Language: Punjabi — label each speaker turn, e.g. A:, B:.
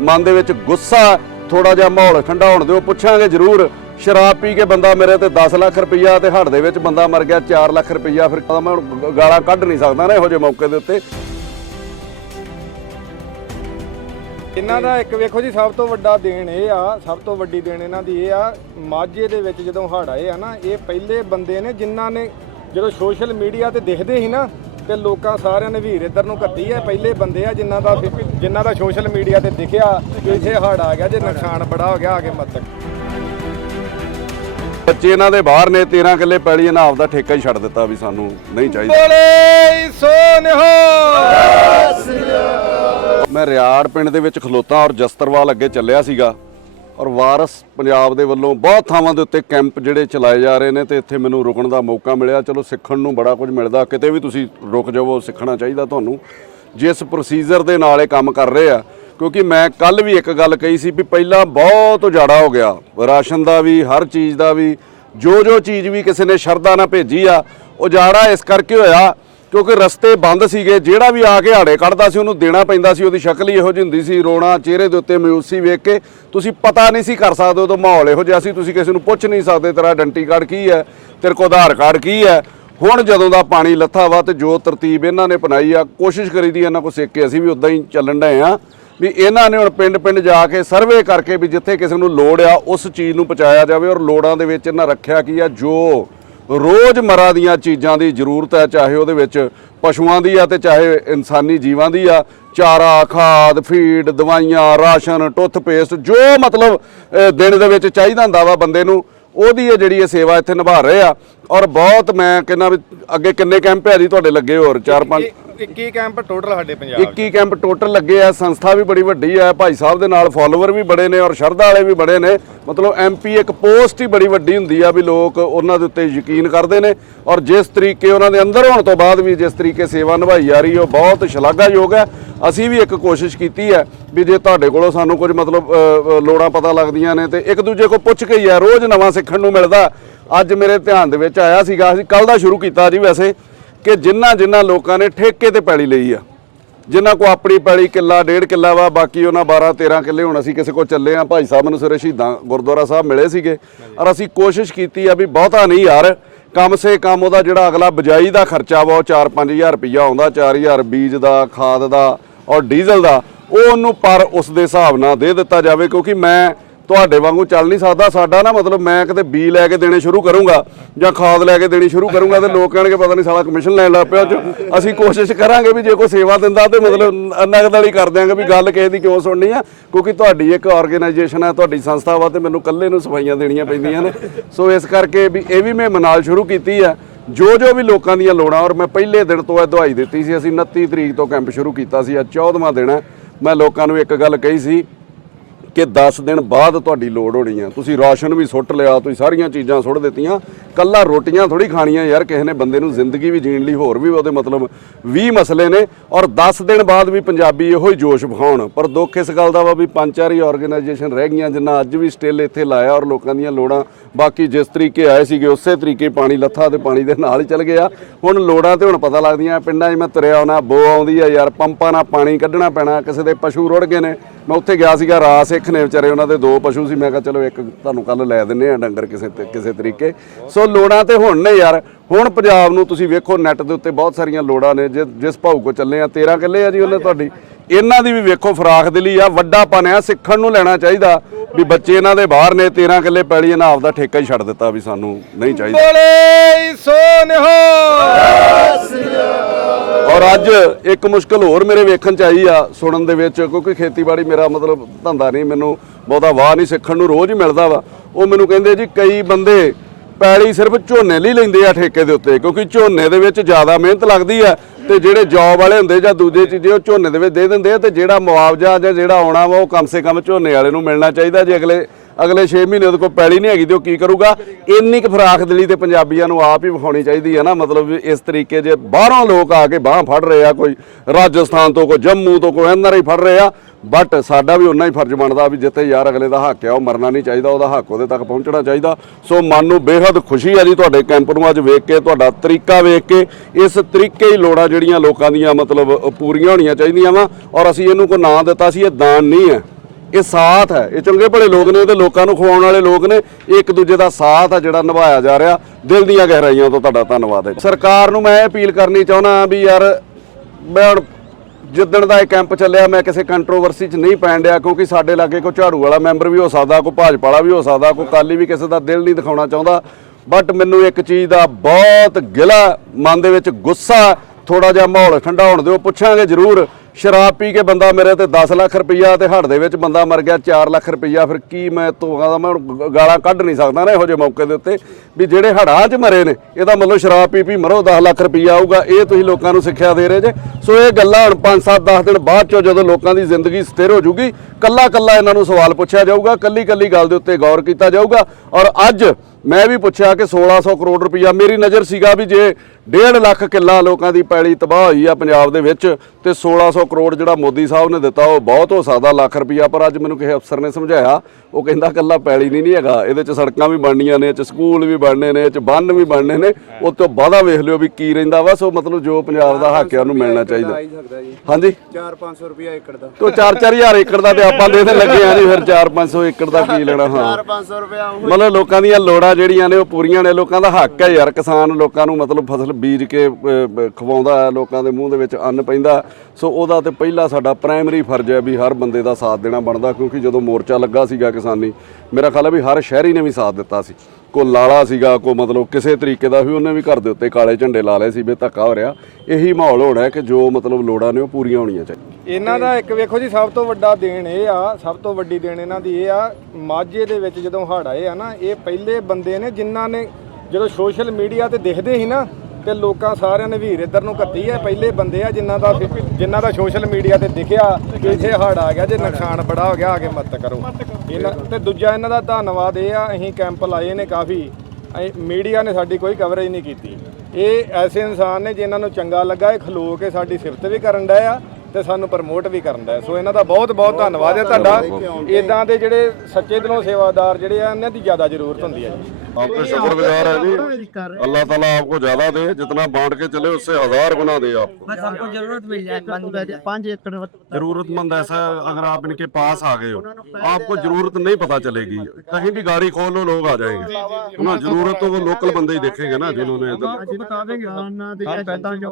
A: ਮਨ ਦੇ ਵਿੱਚ ਗੁੱਸਾ ਥੋੜਾ ਜਿਹਾ ਮਾਹੌਲ ਠੰਡਾ ਹੋਣ ਦਿਓ। ਪੁੱਛਾਂਗੇ ਜ਼ਰੂਰ, ਸ਼ਰਾਬ ਪੀ ਕੇ ਬੰਦਾ ਮੇਰੇ ਤੇ 10 ਲੱਖ ਰੁਪਈਆ ਤੇ ਹੱਡ ਦੇ ਵਿੱਚ ਬੰਦਾ ਮਰ ਗਿਆ 4 ਲੱਖ ਰੁਪਈਆ, ਫਿਰ ਮੈਂ ਹੁਣ ਗਾਲਾਂ ਕੱਢ ਨਹੀਂ ਸਕਦਾ ਨਾ ਇਹੋ ਜਿਹੇ ਮੌਕੇ ਦੇ ਉੱਤੇ।
B: ਇਹਨਾਂ ਦਾ ਇੱਕ ਵੇਖੋ ਜੀ, ਸਭ ਤੋਂ ਵੱਡਾ ਦੇਣ ਇਹ ਆ, ਸਭ ਤੋਂ ਵੱਡੀ ਦੇਣ ਇਹਨਾਂ ਦੀ ਇਹ ਆ, ਮਾਝੇ ਦੇ ਵਿੱਚ ਜਦੋਂ ਹੜ੍ਹ ਆਏ ਆ ਨਾ, ਇਹ ਪਹਿਲੇ ਬੰਦੇ ਨੇ ਜਿਨ੍ਹਾਂ ਨੇ ਜਦੋਂ ਸੋਸ਼ਲ ਮੀਡੀਆ ਤੇ ਦਿਖਦੇ ਸੀ ਨਾ ਤੇ ਲੋਕਾਂ ਸਾਰਿਆਂ ਨੇ ਵੀਰ ਇੱਧਰ ਨੂੰ ਕੱਤੀ ਆ ਪਹਿਲੇ ਬੰਦੇ ਆ ਜਿਨ੍ਹਾਂ ਦਾ ਜਿਨ੍ਹਾਂ ਦਾ ਸੋਸ਼ਲ ਮੀਡੀਆ ਤੇ ਦਿਖਿਆ ਕਿ ਇੱਥੇ ਹੜ੍ਹ ਆ ਗਿਆ ਜੇ ਨੁਕਸਾਨ ਬੜਾ ਹੋ ਗਿਆ ਆ ਕੇ ਮਦਦ
A: ਬੱਚੇ ਇਹਨਾਂ ਦੇ ਬਾਹਰ ਨੇ 13 ਕਿੱਲੇ ਪੈਲੀ ਇਹਨਾਂ ਆਪਦਾ ਠੇਕਾ ਹੀ ਛੱਡ ਦਿੱਤਾ ਵੀ ਸਾਨੂੰ ਨਹੀਂ ਚਾਹੀਦਾ।
B: ਬੋਲੇ
A: ਮੈਂ ਰਿਆੜ ਪਿੰਡ ਦੇ ਵਿੱਚ ਖਲੋਤਾ ਔਰ ਜਸਤਰਵਾਲ ਅੱਗੇ ਚੱਲਿਆ ਸੀਗਾ। ਔਰ ਵਾਰਸ ਪੰਜਾਬ ਦੇ ਵੱਲੋਂ ਬਹੁਤ ਥਾਵਾਂ ਦੇ ਉੱਤੇ ਕੈਂਪ ਜਿਹੜੇ ਚਲਾਏ ਜਾ ਰਹੇ ਨੇ ਤੇ ਇੱਥੇ ਮੈਨੂੰ ਰੁਕਣ ਦਾ ਮੌਕਾ ਮਿਲਿਆ। ਚਲੋ, ਸਿੱਖਣ ਨੂੰ ਬੜਾ ਕੁਝ ਮਿਲਦਾ। ਕਿਤੇ ਵੀ ਤੁਸੀਂ ਰੁਕ ਜਾਵੋ, ਸਿੱਖਣਾ ਚਾਹੀਦਾ ਤੁਹਾਨੂੰ। ਜਿਸ ਪ੍ਰੋਸੀਜਰ ਦੇ ਨਾਲ ਇਹ ਕੰਮ ਕਰ ਰਹੇ ਆ, ਕਿਉਂਕਿ ਮੈਂ ਕੱਲ ਵੀ ਇੱਕ ਗੱਲ ਕਹੀ ਸੀ ਵੀ ਪਹਿਲਾਂ ਬਹੁਤ ਉਜਾੜਾ ਹੋ ਗਿਆ। ਰਾਸ਼ਨ ਦਾ ਵੀ, ਹਰ ਚੀਜ਼ ਦਾ ਵੀ ਜੋ ਜੋ ਚੀਜ਼ ਵੀ ਕਿਸੇ ਨੇ ਸ਼ਰਧਾ ਨਾਲ ਭੇਜੀ ਆ, ਉਜਾੜਾ ਇਸ ਕਰਕੇ ਹੋਇਆ ਕਿਉਂਕਿ ਰਸਤੇ ਬੰਦ ਸੀਗੇ, ਜਿਹੜਾ ਵੀ ਆ ਕੇ ਹਾੜੇ ਕੱਢਦਾ ਸੀ, ਉਹਨੂੰ ਦੇਣਾ ਪੈਂਦਾ ਸੀ, ਉਹਦੀ ਸ਼ਕਲ ਹੀ ਇਹੋ ਜਿਹੀ ਹੁੰਦੀ ਸੀ, ਰੋਣਾ, ਚਿਹਰੇ ਦੇ ਉੱਤੇ ਮਾਯੂਸੀ ਵੇਖ ਕੇ। ਤੁਸੀਂ ਪਤਾ ਨਹੀਂ ਸੀ ਕਰ ਸਕਦੇ ਉਦੋਂ ਮਾਹੌਲ ਇਹੋ ਜਿਹਾ ਸੀ, ਤੁਸੀਂ ਕਿਸੇ ਨੂੰ ਪੁੱਛ ਨਹੀਂ ਸਕਦੇ, ਤੇਰਾ ਆਇਡੈਂਟੀ ਕਾਰਡ ਕੀ ਹੈ, ਤੇਰੇ ਕੋਲ ਆਧਾਰ ਕਾਰਡ ਕੀ ਹੈ। ਹੁਣ ਜਦੋਂ ਦਾ ਪਾਣੀ ਲੱਥਾ ਵਾ ਤੇ ਜੋ ਤਰਤੀਬ ਇਹਨਾਂ ਨੇ ਬਣਾਈ ਆ, ਕੋਸ਼ਿਸ਼ ਕਰੀ ਦੀ ਇਹਨਾਂ ਕੋ ਸਿੱਖ ਕੇ, ਅਸੀਂ ਵੀ ਉਦਾਂ ਹੀ ਚੱਲਣ ਡਏ ਆ ਵੀ ਇਹਨਾਂ ਨੇ ਹੁਣ ਪਿੰਡ-ਪਿੰਡ ਜਾ ਕੇ ਸਰਵੇ ਕਰਕੇ ਵੀ ਜਿੱਥੇ ਕਿਸੇ ਨੂੰ ਲੋੜ ਆ, ਉਸ ਚੀਜ਼ ਨੂੰ ਪਹੁੰਚਾਇਆ ਜਾਵੇ ਔਰ ਲੋੜਾਂ ਦੇ ਵਿੱਚ ਇਹਨਾਂ ਰੱਖਿਆ ਕੀ ਆ, ਜੋ ਰੋਜ਼ਮਰਾ ਦੀਆਂ ਚੀਜ਼ਾਂ ਦੀ ਜ਼ਰੂਰਤ ਹੈ ਚਾਹੇ ਉਹਦੇ ਵਿੱਚ ਪਸ਼ੂਆਂ ਦੀ ਆ ਤੇ ਚਾਹੇ ਇਨਸਾਨੀ ਜੀਵਾਂ ਦੀ ਆ। ਚਾਰਾ ਖਾਦ ਫੀਡ ਦਵਾਈਆਂ ਰਾਸ਼ਨ ਟੁੱਥਪੇਸਟ ਜੋ ਮਤਲਬ ਦਿਨ ਦੇ ਵਿੱਚ ਚਾਹੀਦਾ ਹੁੰਦਾ ਵਾ ਬੰਦੇ ਨੂੰ ਉਹਦੀ ਇਹ ਜਿਹੜੀ ਇਹ ਸੇਵਾ ਇੱਥੇ ਨਿਭਾ ਰਹੇ ਆ। ਔਰ ਬਹੁਤ ਮੈਂ ਕਹਿੰਦਾ ਵੀ ਅੱਗੇ ਕਿੰਨੇ ਕੈਂਪ ਆ ਜੀ ਤੁਹਾਡੇ ਲੱਗੇ ਹੋਰ 4-5
B: 21 ਕੈਂਪ ਟੋਟਲ ਸਾਡੇ ਪੰਜਾਬ
A: 21 ਕੈਂਪ ਟੋਟਲ ਲੱਗੇ ਆ ਸੰਸਥਾ ਵੀ ਬੜੀ ਵੱਡੀ ਹੈ ਭਾਈ ਸਾਹਿਬ ਦੇ ਨਾਲ ਫਾਲੋਅਰ ਵੀ ਬੜੇ ਨੇ ਔਰ ਸ਼ਰਧਾ ਵਾਲੇ ਵੀ ਬੜੇ ਨੇ। ਮਤਲਬ ਐਮਪੀ ਇੱਕ ਪੋਸਟ ਹੀ ਬੜੀ ਵੱਡੀ ਹੁੰਦੀ ਆ ਵੀ ਲੋਕ ਉਹਨਾਂ ਦੇ ਉੱਤੇ ਯਕੀਨ ਕਰਦੇ ਨੇ ਔਰ ਜਿਸ ਤਰੀਕੇ ਉਹਨਾਂ ਦੇ ਅੰਦਰ ਹੋਣ ਤੋਂ ਬਾਅਦ ਵੀ ਜਿਸ ਤਰੀਕੇ ਸੇਵਾ ਨਿਭਾਈ ਜਾ ਰਹੀ ਹੈ ਉਹ ਬਹੁਤ ਸ਼ਲਾਘਾਯੋਗ ਹੈ ਅਸੀਂ ਵੀ ਇੱਕ ਕੋਸ਼ਿਸ਼ ਕੀਤੀ ਹੈ ਵੀ ਜੇ ਤੁਹਾਡੇ ਕੋਲੋਂ ਸਾਨੂੰ ਕੁਝ ਮਤਲਬ ਅ, ਅ, ਲੋੜਾਂ ਪਤਾ ਲੱਗਦੀਆਂ ਨੇ ਤੇ ਇੱਕ ਦੂਜੇ ਕੋਲ ਪੁੱਛ ਕੇ ਹੀ ਆ ਰੋਜ਼ ਨਵਾਂ ਸਿੱਖਣ ਨੂੰ ਮਿਲਦਾ। ਅੱਜ ਮੇਰੇ ਧਿਆਨ ਦੇ ਵਿੱਚ ਆਇਆ ਸੀਗਾ ਅਸੀਂ ਕੱਲ ਦਾ ਸ਼ੁਰੂ ਕੀਤਾ ਜੀ ਵੈਸੇ। ਕਿ ਜਿਨ੍ਹਾਂ ਜਿਨ੍ਹਾਂ ਲੋਕਾਂ ਨੇ ਠੇਕੇ ਤੇ ਪੈਲੀ ਲਈ ਆ ਜਿਨ੍ਹਾਂ ਕੋ ਆਪਣੀ ਪੈਲੀ ਕਿੱਲਾ, ਡੇਢ ਕਿੱਲਾ ਵਾ, ਬਾਕੀ ਉਹਨਾਂ 12 13 ਕਿੱਲੇ ਹੁਣ ਅਸੀਂ ਕਿਸੇ ਕੋ ਚੱਲੇ ਆ, ਭਾਈ ਸਾਹਿਬ ਨੂੰ ਸਵੇਰੇ ਸ਼ਹੀਦਾਂ ਗੁਰਦੁਆਰਾ ਸਾਹਿਬ ਮਿਲੇ ਸੀਗੇ ਔਰ ਅਸੀਂ ਕੋਸ਼ਿਸ਼ ਕੀਤੀ ਆ ਵੀ ਬਹੁਤਾ ਨਹੀਂ ਯਾਰ, ਕਮ ਸੇ ਕਮ ਉਹਦਾ ਜਿਹੜਾ ਅਗਲਾ ਬਜਾਈ ਦਾ ਖਰਚਾ ਵਾ, ਉਹ 4-5000 ਰੁਪਈਆ ਆਉਂਦਾ 4000 ਬੀਜ ਦਾ, ਖਾਦ ਦਾ ਔਰ ਡੀਜ਼ਲ ਦਾ, ਉਹ ਉਹਨੂੰ ਪਰ ਉਸ ਦੇ ਹਿਸਾਬ ਨਾਲ ਦੇ ਦਿੱਤਾ ਜਾਵੇ ਕਿਉਂਕਿ ਮੈਂ ਤੁਹਾਡੇ ਵਾਂਗੂ ਚੱਲ ਨਹੀਂ ਸਕਦਾ, ਸਾਡਾ ਨਾ ਮਤਲਬ ਮੈਂ ਕਿਤੇ ਬੀ ਲੈ ਕੇ ਦੇਣੇ ਸ਼ੁਰੂ ਕਰੂੰਗਾ ਜਾਂ ਖਾਦ ਲੈ ਕੇ ਦੇਣੀ ਸ਼ੁਰੂ ਕਰੂੰਗਾ ਤੇ ਲੋਕ ਕਹਿਣਗੇ ਪਤਾ ਨਹੀਂ ਸਾਲਾ ਕਮਿਸ਼ਨ ਲੈਣ ਲੱਗ ਪਿਆ ਉਹ ਅਸੀਂ ਕੋਸ਼ਿਸ਼ ਕਰਾਂਗੇ ਵੀ ਜੇ ਕੋਈ ਸੇਵਾ ਦਿੰਦਾ ਤੇ ਮਤਲਬ ਨਗਦਾਲੀ ਕਰ ਦਿਆਂਗੇ ਵੀ ਗੱਲ ਕਿਸੇ ਦੀ ਕਿਉਂ ਸੁਣਨੀ ਆ, ਕਿਉਂਕਿ ਤੁਹਾਡੀ ਇੱਕ ਆਰਗੇਨਾਈਜੇਸ਼ਨ ਹੈ ਤੁਹਾਡੀ ਸੰਸਥਾ ਵਾ ਤੇ ਮੈਨੂੰ ਇਕੱਲੇ ਨੂੰ ਸਫਾਈਆਂ ਦੇਣੀਆਂ ਪੈਂਦੀਆਂ ਨੇ। ਸੋ ਇਸ ਕਰਕੇ ਵੀ ਇਹ ਵੀ ਮੈਂ ਮਨਾਲ ਸ਼ੁਰੂ ਕੀਤੀ ਆ। ਜੋ ਜੋ ਵੀ ਲੋਕਾਂ ਦੀਆਂ ਲੋੜਾਂ, ਔਰ ਮੈਂ ਪਹਿਲੇ ਦਿਨ ਤੋਂ ਇਹ ਦਵਾਈ ਦਿੱਤੀ ਸੀ, ਅਸੀਂ 29 ਤਰੀਕ ਤੋਂ ਕੈਂਪ ਸ਼ੁਰੂ ਕੀਤਾ ਸੀ, ਅੱਜ 14ਵਾਂ ਦਿਨ ਹੈ ਮੈਂ ਲੋਕਾਂ ਨੂੰ ਇੱਕ ਗੱਲ ਕਹੀ ਸੀ ਕਿ 10 ਦਿਨ ਬਾਅਦ ਤੁਹਾਡੀ ਲੋੜ ਹੋਣੀ ਆ। ਤੁਸੀਂ ਰਾਸ਼ਨ ਵੀ ਸੁੱਟ ਲਿਆ, ਤੁਸੀਂ ਸਾਰੀਆਂ ਚੀਜ਼ਾਂ ਸੁੱਟ ਦਿੱਤੀਆਂ। ਕੱਲਾ ਰੋਟੀਆਂ ਥੋੜੀ ਖਾਣੀਆਂ ਯਾਰ, ਕਿਸੇ ਨੇ ਬੰਦੇ ਨੂੰ ਜ਼ਿੰਦਗੀ ਵੀ ਜੀਣ ਲਈ ਹੋਰ ਵੀ ਉਹਦੇ ਮਤਲਬ 20 ਮਸਲੇ ਨੇ ਔਰ 10 ਦਿਨ ਬਾਅਦ ਵੀ ਪੰਜਾਬੀ ਇਹੋ ਹੀ ਜੋਸ਼ ਵਿਖਾਉਣ। ਪਰ ਦੁੱਖ ਇਸ ਗੱਲ ਦਾ ਵਾ ਵੀ ਪੰਜ ਚਾਰ ਹੀ ਆਰਗੇਨਾਈਜੇਸ਼ਨ ਰਹਿ ਗਈਆਂ, ਜਿੰਨਾ ਅੱਜ ਵੀ ਸਟਿਲ ਇੱਥੇ ਲਾਇਆ ਔਰ ਲੋਕਾਂ ਦੀਆਂ ਲੋੜਾਂ। ਬਾਕੀ ਜਿਸ ਤਰੀਕੇ ਆਏ ਸੀਗੇ, ਉਸੇ ਤਰੀਕੇ ਪਾਣੀ, ਲੱਥਾ ਤੇ ਪਾਣੀ ਦੇ ਨਾਲ ਹੀ ਚੱਲ ਗਿਆ ਹੁਣ ਲੋੜਾਂ ਤੇ ਹੁਣ ਪਤਾ ਲੱਗਦੀਆਂ, ਪਿੰਡਾਂ 'ਚ ਮੈਂ ਤੁਰਿਆ ਆਉਣਾ, ਬੋ ਆਉਂਦੀ ਆ ਯਾਰ, ਪੰਪਾਂ ਨਾਲ ਪਾਣੀ ਕੱਢਣਾ ਪੈਣਾ, ਕਿਸੇ ਦੇ ਪਸ਼ੂ ਰੁੜ ਗਏ ਨੇ। ਮੈਂ ਉੱਥੇ ਗਿਆ ਸੀਗਾ ਰਾਜ ਸਿੱਖ ਨੇ ਵਿਚਾਰੇ ਉਹਨਾਂ ਦੇ ਦੋ ਪਸ਼ੂ ਸੀ ਮੈਂ ਕਿਹਾ ਚਲੋ ਇੱਕ ਤੁਹਾਨੂੰ ਕੱਲ ਲੈ ਦਿੰਨੇ ਆ ਡੰਗਰ ਕਿਸੇ ਤੇ ਕਿਸੇ ਤਰੀਕੇ। ਸੋ ਲੋੜਾਂ ਤੇ ਹੁਣ ਨੇ ਯਾਰ ਹੁਣ ਪੰਜਾਬ ਨੂੰ ਤੁਸੀਂ ਵੇਖੋ ਨੈਟ ਦੇ ਉੱਤੇ ਬਹੁਤ ਸਾਰੀਆਂ ਲੋੜਾਂ ਨੇ ਜਿ- ਜਿਸ ਭਾਊ ਕੋ ਚੱਲੇ ਆ 13 ਕਿੱਲੇ ਆ ਜੀ ਉਹਨੇ ਤੁਹਾਡੀ। ਇਹਨਾਂ ਦੀ ਵੀ ਵੇਖੋ ਫਰਾਖ ਦਿਲੀ ਆ ਵੱਡਾ ਪਨਿਆ ਸਿੱਖਣ ਨੂੰ ਲੈਣਾ ਚਾਹੀਦਾ ਵੀ ਬੱਚੇ ਇਹਨਾਂ ਦੇ ਬਾਹਰ ਨੇ 13 ਕਿੱਲੇ ਪੈਲੀ ਇਹਨਾਂ ਆਪਦਾ ਠੇਕਾ ਹੀ ਛੱਡ ਦਿੱਤਾ ਵੀ ਸਾਨੂੰ ਨਹੀਂ ਚਾਹੀਦਾ।
B: ਬੋਲੇ ਸੋ
A: ਔਰ ਅੱਜ ਇੱਕ ਮੁਸ਼ਕਲ ਹੋਰ ਮੇਰੇ ਵੇਖਣ ਚ ਆਈ ਆ ਸੁਣਨ ਦੇ ਵਿੱਚ, ਕਿਉਂਕਿ ਖੇਤੀਬਾੜੀ ਮੇਰਾ ਮਤਲਬ ਧੰਦਾ ਨਹੀਂ, ਮੈਨੂੰ ਬਹੁਤਾ ਵਾਹ ਨਹੀਂ ਸਿੱਖਣ ਨੂੰ ਰੋਜ਼ ਹੀ ਮਿਲਦਾ ਵਾ। ਉਹ ਮੈਨੂੰ ਕਹਿੰਦੇ ਜੀ ਕਈ ਬੰਦੇ ਪੈਲੀ ਸਿਰਫ ਝੋਨੇ ਲਈ ਲੈਂਦੇ ਆ ਠੇਕੇ ਦੇ ਉੱਤੇ, ਕਿਉਂਕਿ ਝੋਨੇ ਦੇ ਵਿੱਚ ਜ਼ਿਆਦਾ ਮਿਹਨਤ ਲੱਗਦੀ ਆ ਤੇ ਜਿਹੜੇ ਜੌਬ ਵਾਲੇ ਹੁੰਦੇ ਜਾਂ ਦੂਜੇ ਚੀਜ਼ੇ ਉਹ ਝੋਨੇ ਦੇ ਵਿੱਚ ਦੇ ਦਿੰਦੇ ਆ ਤੇ ਜਿਹੜਾ ਮੁਆਵਜ਼ਾ ਜਾਂ ਜਿਹੜਾ ਆਉਣਾ ਵਾ ਉਹ ਕਮ ਸੇ ਕਮ ਝੋਨੇ ਵਾਲੇ ਨੂੰ ਮਿਲਣਾ ਚਾਹੀਦਾ ਜੇ ਅਗਲੇ ਅਗਲੇ 6 ਮਹੀਨੇ ਉਹਦੇ ਕੋਲ ਪੈਲੀ ਨਹੀਂ ਹੈਗੀ ਤੇ ਉਹ ਕੀ ਕਰੂਗਾ? ਇੰਨੀ ਕੁ ਫਰਾਖ ਦਿਲੀ ਤੇ ਪੰਜਾਬੀਆਂ ਨੂੰ ਆਪ ਹੀ ਵਿਖਾਉਣੀ ਚਾਹੀਦੀ ਹੈ ਨਾ, ਮਤਲਬ ਵੀ ਇਸ ਤਰੀਕੇ ਜੇ ਬਾਹਰੋਂ ਲੋਕ ਆ ਕੇ ਬਾਹ ਫੜ ਰਹੇ ਆ, ਕੋਈ ਰਾਜਸਥਾਨ ਤੋਂ, ਕੋਈ ਜੰਮੂ ਤੋਂ, ਕੋਈ ਐਨਆਰਆਈ ਫੜ ਰਹੇ ਆ ਬਟ ਸਾਡਾ ਵੀ ਉਨਾ ਹੀ ਫਰਜ਼ ਬਣਦਾ ਵੀ ਜਿੱਥੇ ਯਾਰ ਅਗਲੇ ਦਾ ਹੱਕ ਆ, ਉਹ ਮਰਨਾ ਨਹੀਂ ਚਾਹੀਦਾ, ਉਹਦਾ ਹੱਕ ਉਹਦੇ ਤੱਕ ਪਹੁੰਚਣਾ ਚਾਹੀਦਾ। ਸੋ ਮਨ ਨੂੰ ਬੇਹੱਦ ਖੁਸ਼ੀ ਆ ਜੀ ਤੁਹਾਡੇ ਕੈਂਪ ਨੂੰ ਅੱਜ ਵੇਖ ਕੇ, ਤੁਹਾਡਾ ਤਰੀਕਾ ਵੇਖ ਕੇ, ਇਸ ਤਰੀਕੇ ਹੀ ਲੋੜਾਂ ਜਿਹੜੀਆਂ ਲੋਕਾਂ ਦੀਆਂ ਮਤਲਬ ਪੂਰੀਆਂ ਹੋਣੀਆਂ ਚਾਹੀਦੀਆਂ ਵਾ, ਔਰ ਅਸੀਂ ਇਹਨੂੰ ਕੋਈ ਨਾਂ ਦਿੱਤਾ ਸੀ, ਇਹ ਦਾਨ ਨਹੀਂ ਹੈ। ਇਹ ਸਾਥ ਹੈ। ਇਹ ਚੰਗੇ ਭਲੇ ਲੋਕ ਨੇ ਤੇ ਲੋਕਾਂ ਨੂੰ ਖਵਾਉਣ ਵਾਲੇ ਲੋਕ ਨੇ। ਇੱਕ ਦੂਜੇ ਦਾ ਸਾਥ ਹੈ ਜਿਹੜਾ ਨਿਭਾਇਆ ਜਾ ਰਿਹਾ। ਦਿਲ ਦੀਆਂ ਗਹਿਰਾਈਆਂ ਤੋਂ ਤੁਹਾਡਾ ਧੰਨਵਾਦ ਹੈ। ਸਰਕਾਰ ਨੂੰ ਮੈਂ ਇਹ ਅਪੀਲ ਕਰਨੀ ਚਾਹੁੰਦਾ ਵੀ ਯਾਰ, ਮੈਂ ਹੁਣ ਜਿੱਦਣ ਦਾ ਇਹ ਕੈਂਪ ਚੱਲਿਆ, ਮੈਂ ਕਿਸੇ ਕੰਟਰੋਵਰਸੀ 'ਚ ਨਹੀਂ ਪੈਣ ਡਿਆ, ਕਿਉਂਕਿ ਸਾਡੇ ਲਾਗੇ ਕੋਈ ਝਾੜੂ ਵਾਲਾ ਮੈਂਬਰ ਵੀ ਹੋ ਸਕਦਾ, ਕੋਈ ਭਾਜਪਾ ਵਾਲਾ ਵੀ ਹੋ ਸਕਦਾ, ਕੋਈ ਕਾਲੀ ਵੀ ਕਿਸੇ ਦਾ ਦਿਲ ਨਹੀਂ ਦਿਖਾਉਣਾ ਚਾਹੁੰਦਾ। ਬਟ ਮੈਨੂੰ ਇੱਕ ਚੀਜ਼ ਦਾ ਬਹੁਤ ਗਿਲਾ ਮਨ ਦੇ ਵਿੱਚ ਗੁੱਸਾ ਥੋੜਾ ਜਿਹਾ ਮਾਹੌਲ ਠੰਡਾ ਹੋਣ ਦਿਓ। ਪੁੱਛਾਂਗੇ ਜ਼ਰੂਰ ਸ਼ਰਾਬ ਪੀ ਕੇ ਬੰਦਾ ਮੇਰੇ ਤੇ 10 ਲੱਖ ਰੁਪਈਆ ਤੇ ਹੜ ਦੇ ਵਿੱਚ ਬੰਦਾ ਮਰ ਗਿਆ 4 ਲੱਖ ਰੁਪਈਆ, ਫਿਰ ਕੀ ਮੈਂ ਤੋਗਾ ਦਾ ਮੈਂ ਗਾਲਾਂ ਕੱਢ ਨਹੀਂ ਸਕਦਾ ਨਾ ਇਹੋ ਜਿਹੇ ਮੌਕੇ ਦੇ ਉੱਤੇ ਵੀ ਜਿਹੜੇ ਹੜਾਂ 'ਚ ਮਰੇ ਨੇ, ਇਹਦਾ ਮਤਲਬ ਸ਼ਰਾਬ ਪੀ ਪੀ ਮਰੋ 10 ਲੱਖ ਰੁਪਈਆ ਆਊਗਾ, ਇਹ ਤੁਸੀਂ ਲੋਕਾਂ ਨੂੰ ਸਿੱਖਿਆ ਦੇ ਰਹੇ ਜੇ। ਸੋ ਇਹ ਗੱਲਾਂ ਹੁਣ 5-7 10 ਦਿਨ ਬਾਅਦ ਚੋਂ ਜਦੋਂ ਲੋਕਾਂ ਦੀ ਜ਼ਿੰਦਗੀ ਸਥਿਰ ਹੋ ਜੂਗੀ, ਕੱਲਾ ਕੱਲਾ ਇਹਨਾਂ ਨੂੰ ਸਵਾਲ ਪੁੱਛਿਆ ਜਾਊਗਾ, ਕੱਲੀ ਕੱਲੀ ਗੱਲ ਦੇ ਉੱਤੇ ਗੌਰ ਕੀਤਾ ਜਾਊਗਾ। ਔਰ ਅੱਜ ਮੈਂ ਵੀ ਪੁੱਛਿਆ ਕਿ 1600 ਕਰੋੜ ਰੁਪਈਆ, ਮੇਰੀ ਨਜ਼ਰ ਸੀਗਾ ਵੀ ਜੇ 1.5 ਲੱਖ ਕਿੱਲਾ ਲੋਕਾਂ ਦੀ ਪੈਲੀ ਤਬਾਹ ਹੋਈ ਆ ਪੰਜਾਬ ਦੇ ਵਿੱਚ ਤੇ 1600 ਕਰੋੜ ਜਿਹੜਾ ਮੋਦੀ ਸਾਹਿਬ ਨੇ ਦਿੱਤਾ ਉਹ ਬਹੁਤ ਹੋ ਸਕਦਾ ਲੱਖ ਰੁਪਈਆ ਪਰ ਅੱਜ ਮੈਨੂੰ ਕਿਸੇ ਅਫਸਰ ਨੇ ਸਮਝਾਇਆ ਉਹ ਕਹਿੰਦਾ ਕੱਲਾ ਪੈਲੀ ਨਹੀਂ ਨਹੀਂ ਹੈਗਾ। ਇਹਦੇ ਚ ਸੜਕਾਂ ਵੀ ਬਣਨੀਆਂ ਨੇ ਇਹ ਚ ਸਕੂਲ ਵੀ ਬਣਨੇ ਨੇ ਇਹ ਚ ਬੰਨ ਵੀ ਬਣਨੇ ਨੇ। ਉਹ ਤੋਂ ਬਾਅਦਾ ਵੇਖ ਲਿਓ ਵੀ ਕੀ ਰਹਿੰਦਾ ਵਾ ਸੋ ਮਤਲਬ ਜੋ ਪੰਜਾਬ ਦਾ ਹੱਕ ਹੈ ਉਹਨੂੰ ਮਿਲਣਾ ਚਾਹੀਦਾ। ਹਾਂਜੀ?
C: 4-500 ਰੁਪਿਆ ਏਕੜ ਦਾ।
A: ਤੋ 4-4000 ਏਕੜ ਦਾ ਤੇ ਆਪਾਂ ਦੇ ਤੇ ਲੱਗੇ ਆ ਜੀ ਫਿਰ 4-500 ਏਕੜ ਦਾ ਕੀ ਲੈਣਾ ਹਾਂ।
C: 4-500 ਰੁਪਿਆ
A: ਮਤਲਬ ਲੋਕਾਂ ਦੀਆਂ ਲੋੜਾਂ ਜਿਹੜੀਆਂ ਨੇ ਉਹ ਪੂਰੀਆਂ ਨੇ। ਲੋਕਾਂ ਦਾ ਹੱਕ ਹੈ ਯਾਰ ਕਿਸਾਨ ਲੋਕਾਂ ਨੂੰ ਮਤਲਬ ਫਸਲ ਬੀਜ ਕੇ ਖਵਾਉਂਦਾ ਲੋਕਾਂ ਦੇ ਮੂੰਹ ਦੇ ਵਿੱਚ ਅੰਨ ਪੈਂਦਾ। ਸੋ ਉਹਦਾ ਤੇ ਪਹਿਲਾ ਸਾਡਾ ਪ੍ਰਾਇਮਰੀ ਫਰਜ਼ ਹੈ ਵੀ ਹਰ ਬੰਦੇ ਦਾ ਸਾਥ ਦੇਣਾ ਬਣਦਾ, ਕਿਉਂਕਿ ਜਦੋਂ ਮੋਰਚਾ ਲੱਗਾ ਸੀਗਾ ਕਿਸਾਨੀ, ਮੇਰਾ ਖਿਆਲ ਹੈ ਵੀ ਹਰ ਸ਼ਹਿਰੀ ਨੇ ਵੀ ਸਾਥ ਦਿੱਤਾ ਸੀ। ਕੋ ਲਾਲਾ ਸੀਗਾ ਕੋ ਮਤਲਬ ਕਿਸੇ ਤਰੀਕੇ ਦਾ ਵੀ ਉਹਨੇ ਵੀ ਘਰ ਦੇ ਉੱਤੇ ਕਾਲੇ ਝੰਡੇ ਲਾ ਲਏ ਸੀ ਵੀ ਧੱਕਾ ਹੋ ਰਿਹਾ। ਇਹੀ ਮਾਹੌਲ ਹੋਣਾ ਹੈ ਕਿ ਜੋ ਮਤਲਬ ਲੋੜਾਂ ਨੇ ਉਹ ਪੂਰੀਆਂ ਹੋਣੀਆਂ ਚਾਹੀਦੀਆਂ।
B: ਇਹਨਾਂ ਦਾ ਇੱਕ ਵੇਖੋ ਜੀ, ਸਭ ਤੋਂ ਵੱਡਾ ਦੇਣ ਇਹ ਆ, ਸਭ ਤੋਂ ਵੱਡੀ ਦੇਣ ਇਹਨਾਂ ਦੀ ਇਹ ਆ, ਮਾਝੇ ਦੇ ਵਿੱਚ ਜਦੋਂ ਹੜ ਆਏ ਆ ਨਾ, ਇਹ ਪਹਿਲੇ ਬੰਦੇ ਨੇ ਜਿਨ੍ਹਾਂ ਨੇ ਜਦੋਂ ਸੋਸ਼ਲ ਮੀਡੀਆ ਤੇ ਦਿਖਦੇ ਸੀ ਨਾ ਤੇ ਲੋਕਾਂ ਸਾਰਿਆਂ ਨੇ ਵੀਰ ਇੱਧਰ ਨੂੰ ਕੱਤੀ ਹੈ। ਪਹਿਲੇ ਬੰਦੇ ਆ ਜਿਨ੍ਹਾਂ ਦਾ ਜਿਨ੍ਹਾਂ ਦਾ ਸੋਸ਼ਲ ਮੀਡੀਆ ਤੇ ਦਿਖਿਆ ਕਿ ਇੱਥੇ ਹੜ੍ਹ ਆ ਗਿਆ ਜੇ ਨੁਕਸਾਨ ਬੜਾ ਹੋ ਗਿਆ, ਆ ਕੇ ਮਤ ਕਰੋ। ਇਹਨਾਂ ਤੇ ਦੂਜਾ ਇਹਨਾਂ ਦਾ ਧੰਨਵਾਦ ਇਹ ਆ, ਅਸੀਂ ਕੈਂਪ ਲਾਏ ਨੇ ਕਾਫੀ। ਅਸੀਂ- ਮੀਡੀਆ ਨੇ ਸਾਡੀ ਕੋਈ ਕਵਰੇਜ ਨਹੀਂ ਕੀਤੀ। ਇਹ ਐਸੇ ਇਨਸਾਨ ਨੇ ਜਿਨ੍ਹਾਂ ਨੂੰ ਚੰਗਾ ਲੱਗਾ, ਇਹ ਖਲੋ ਕੇ ਸਾਡੀ ਸਿਫਤ ਵੀ ਕਰਨ ਡਏ ਆ। ਤੇ ਸਾਨੂੰ ਪ੍ਰਮੋਟ ਵੀ ਕਰਨ ਡਏ ਸੋ ਇਹਨਾਂ ਦਾ ਬਹੁਤ ਬਹੁਤ ਧੰਨਵਾਦ ਹੈ ਤੁਹਾਡਾ ਇਦਾਂ ਦੇ ਜਿਹੜੇ ਸੱਚੇ ਦਿਲੋਂ ਸੇਵਾਦਾਰ ਜਿਹੜੇ ਆ ਇਹਨਾਂ ਦੀ ਜ਼ਿਆਦਾ ਜ਼ਰੂਰਤ ਹੁੰਦੀ ਹੈ ਜੀ
A: आपका शुक्रगुजार है जी अल्लाह ताला आपको ज्यादा दे जितना बांट के चले उससे हजार गुना दे आपको
D: बस हमको जरूरत मिल जाए पाँच पाँच एकड़
A: जरूरतमंद ऐसा अगर आप इनके पास आ गए हो आपको जरूरत नहीं पता चलेगी कहीं भी गाड़ी खोलो लोग आ जाएंगे ना जरूरत तो वो लोकल बंदे ही देखेंगे ना जिन्होंने
D: बता देंगे